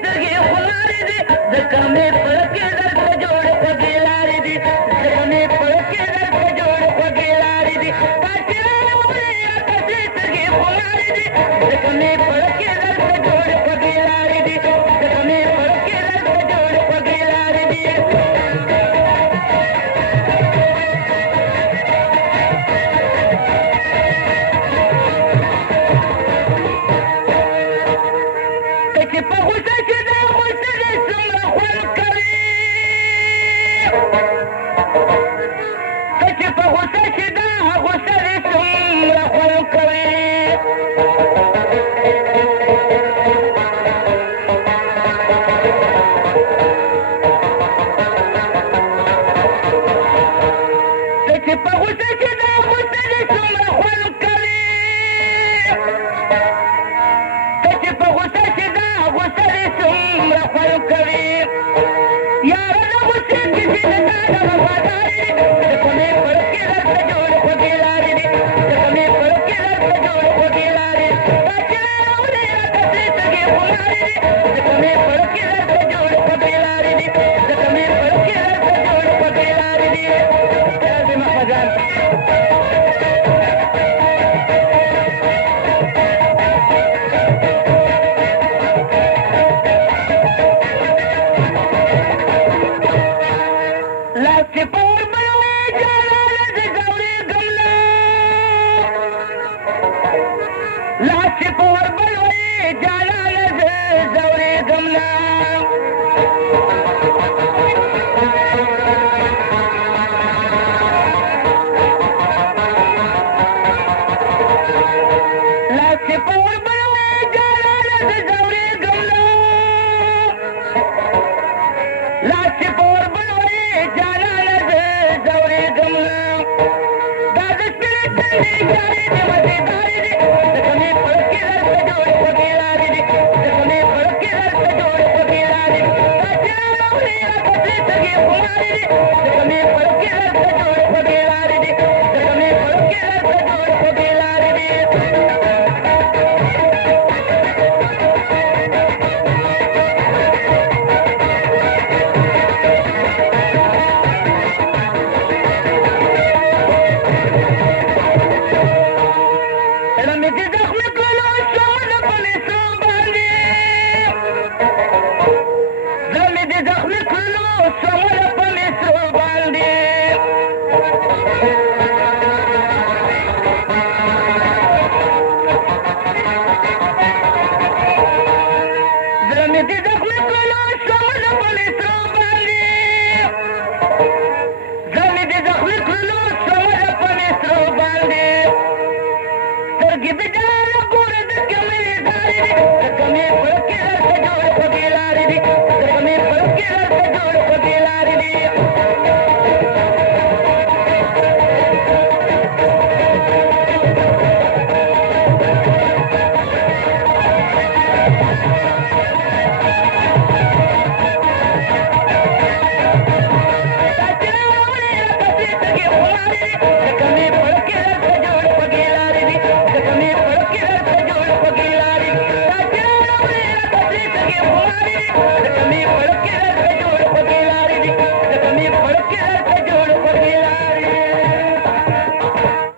سترګې خمارې دي ځکه مې پړه کې درته جوړ خوږې لارې دي ځکه مې پړه کې درته جوړ خوږې لارې دي تاسې راوړې تاسې سترګې خمارې دي ځکه مې پړه کې درته جوړ خوږې لارې دي ځکه مې پړه کې درته جوړ خوږې لارې دي چې په غوسه کې دا غوسه دې څومره خوند کوي چې په غوسه کې دا غوسه دې څومره خوند کوي چې په غوسه کې دا غوسه دې څومره خوند کوي چې په غوسه کې دا غوسه دې څومره خوند کوي یاره د غوسې کیسې د تا د وفادارې دي ځکه مې پړه کې درته جوړ خوږې لارې دي ځکه مې پړه کې درته جوړ خوږې لارې دا چې راوړې راته سرې سترګې خمارې دي ځکه مې پړه کې درته جوړ خوږې لارې دي ځکه مې پړه کې درته جوړ خوږې لارې دي راځې محمدجان لاس په وربلوې جانانه زه ځورېږم نه لاس په وربلوې جانانه زه ځورېږم نه لاس په وربلوې جانانه زه ځورېږم نه لاس په وربلوې جانانه زه ځورېږم نه دا د سپینې تندې چارې دې مزېدارې دي ځکه مې پړه کې درته جوړ خوږې لارې دي ځکه مې پړه کې درته جوړ خوږې لارې دي دا چې راوړې راته سرې سترګې خمارې دي ځکه مې پړه کې درته جوړ خوږې لارې دي ځکه مې پړه کې درته جوړ خوږې لارې دي رمې دې زخمي کړلو شمله په مصرو باندې رمې دې زخمي کړلو شمله په مصرو باندې رمې دې زخمي کړلو شمله په مصرو باندې رمې دې زخمي کړلو شمله په مصرو باندې سترګې بېجانه ګوره د کمې دارې دي ځکه مې پړه کې درته جوړ خوږې لارې دي ځکه مې پړه کې درته جوړ خوږې لارې دي دا چې راوړې راته سرې سترګې خمارې دي ځکه مې پړه کې درته جوړ خوږې لارې دي ځکه مې پړه کې درته جوړ خوږې لارې دي دا چې راوړې راته سرې سترګې خمارې دي ځکه مې